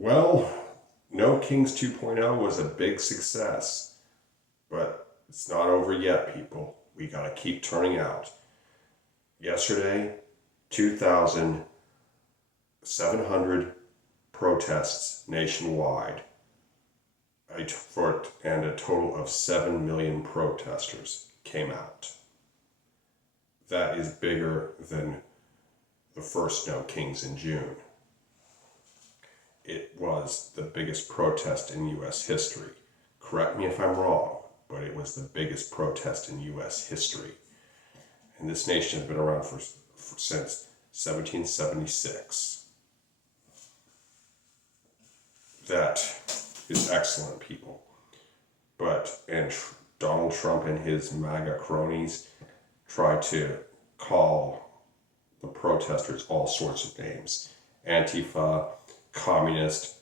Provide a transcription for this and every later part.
Well, No Kings 2.0 was a big success, but it's not over yet, people. We gotta keep turning out. Yesterday, 2,700 protests nationwide, and a total of 7 million protesters came out. That is bigger than the first No Kings in June. It was the biggest protest in U.S. history. Correct me if I'm wrong, but it was the biggest protest in U.S. history. And this nation has been around since 1776. That is excellent, people. And Donald Trump and his MAGA cronies tried to call the protesters all sorts of names. Antifa, communist,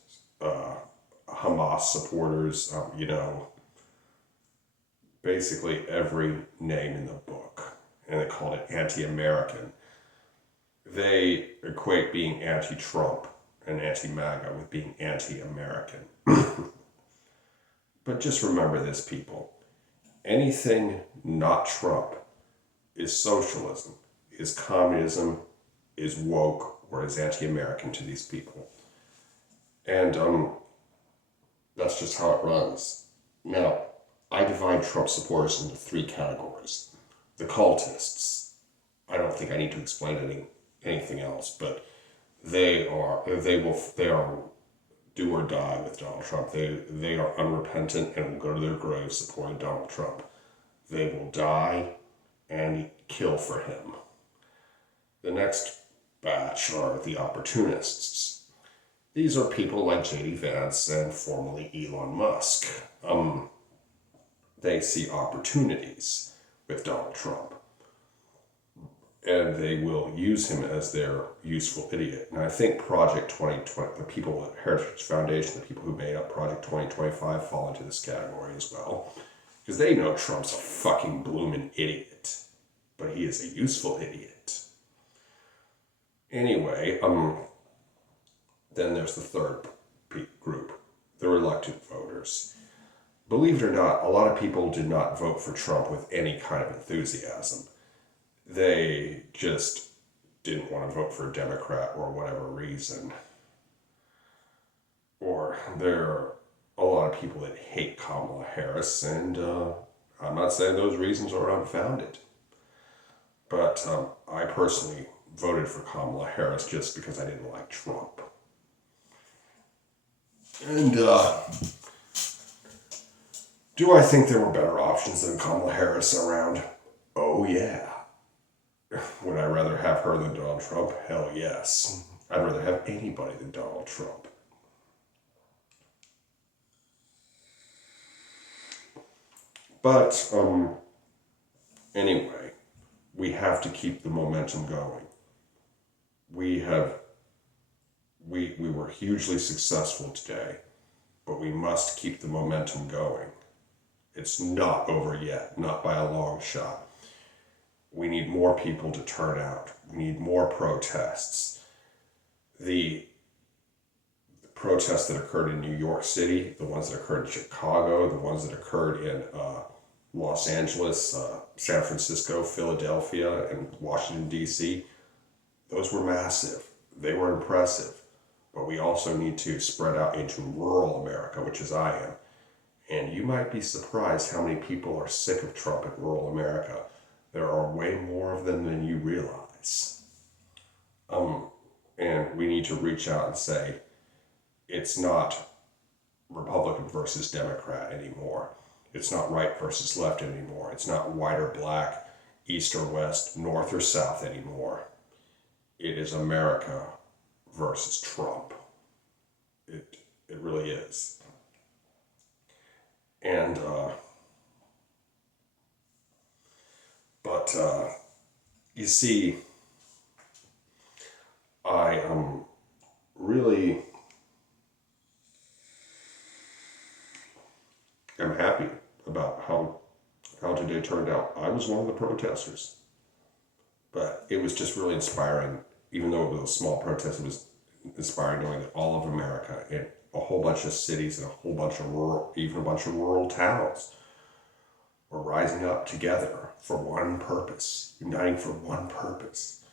Hamas supporters, basically every name in the book. And they called it anti-American. They equate being anti-Trump and anti-MAGA with being anti-American. But just remember this, people. Anything not Trump is socialism, is communism, is woke, or is anti-American to these people. And that's just how it runs. Now, I divide Trump supporters into 3 categories. The cultists. I don't think I need to explain anything else, but they are do or die with Donald Trump. They are unrepentant and will go to their grave supporting Donald Trump. They will die and kill for him. The next batch are the opportunists. These are people like J.D. Vance and formerly Elon Musk. They see opportunities with Donald Trump. And they will use him as their useful idiot. And I think Project 2020, the people at Heritage Foundation, the people who made up Project 2025 fall into this category as well. Because they know Trump's a fucking bloomin' idiot. But he is a useful idiot. Anyway, then there's the third group, the reluctant voters. Believe it or not, a lot of people did not vote for Trump with any kind of enthusiasm. They just didn't want to vote for a Democrat or whatever reason. Or there are a lot of people that hate Kamala Harris, and I'm not saying those reasons are unfounded. But I personally voted for Kamala Harris just because I didn't like Trump. And do I think there were better options than Kamala Harris around? Oh yeah. Would I rather have her than Donald Trump? Hell yes. I'd rather have anybody than Donald Trump. But anyway, we have to keep the momentum going. We were hugely successful today, but we must keep the momentum going. It's not over yet, not by a long shot. We need more people to turn out. We need more protests. The protests that occurred in New York City, the ones that occurred in Chicago, the ones that occurred in Los Angeles, San Francisco, Philadelphia, and Washington, D.C., those were massive. They were impressive. But we also need to spread out into rural America, which is I am. And you might be surprised how many people are sick of Trump in rural America. There are way more of them than you realize. And we need to reach out and say, it's not Republican versus Democrat anymore. It's not right versus left anymore. It's not white or black, east or west, north or south anymore. It is America versus Trump. It really is. And you see, I really am happy about how today turned out. I was one of the protesters, but it was just really inspiring. Even though it was a small protest, it was inspiring knowing that all of America and a whole bunch of cities and a whole bunch of rural, even a bunch of rural towns, are rising up together for one purpose, uniting for one purpose,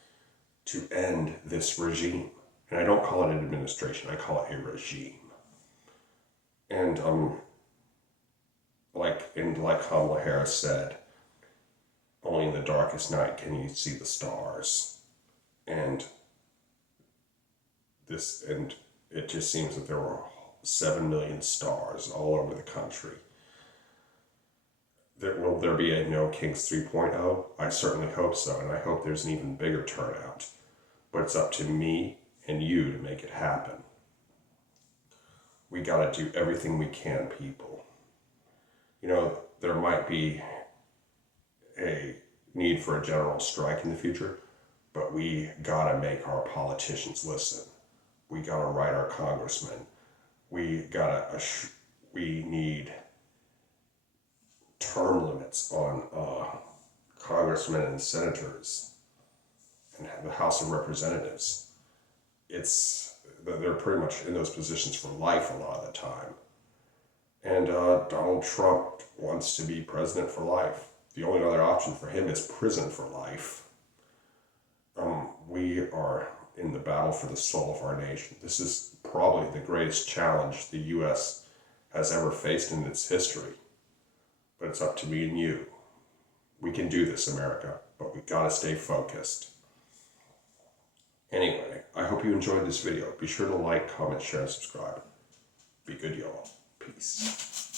to end this regime. And I don't call it an administration, I call it a regime. And like Kamala Harris said, only in the darkest night can you see the stars. And it just seems that there were 7 million stars all over the country. Will there be a No Kings 3.0? I certainly hope so, and I hope there's an even bigger turnout. But it's up to me and you to make it happen. We gotta do everything we can, people. You know, there might be a need for a general strike in the future, but we gotta make our politicians listen. We gotta write our congressmen. We need term limits on congressmen and senators and the House of Representatives. They're pretty much in those positions for life a lot of the time. And Donald Trump wants to be president for life. The only other option for him is prison for life. We are in the battle for the soul of our nation. This is probably the greatest challenge the U.S. has ever faced in its history. But it's up to me and you. We can do this, America, but we gotta stay focused. Anyway, I hope you enjoyed this video. Be sure to like, comment, share, and subscribe. Be good, y'all. Peace.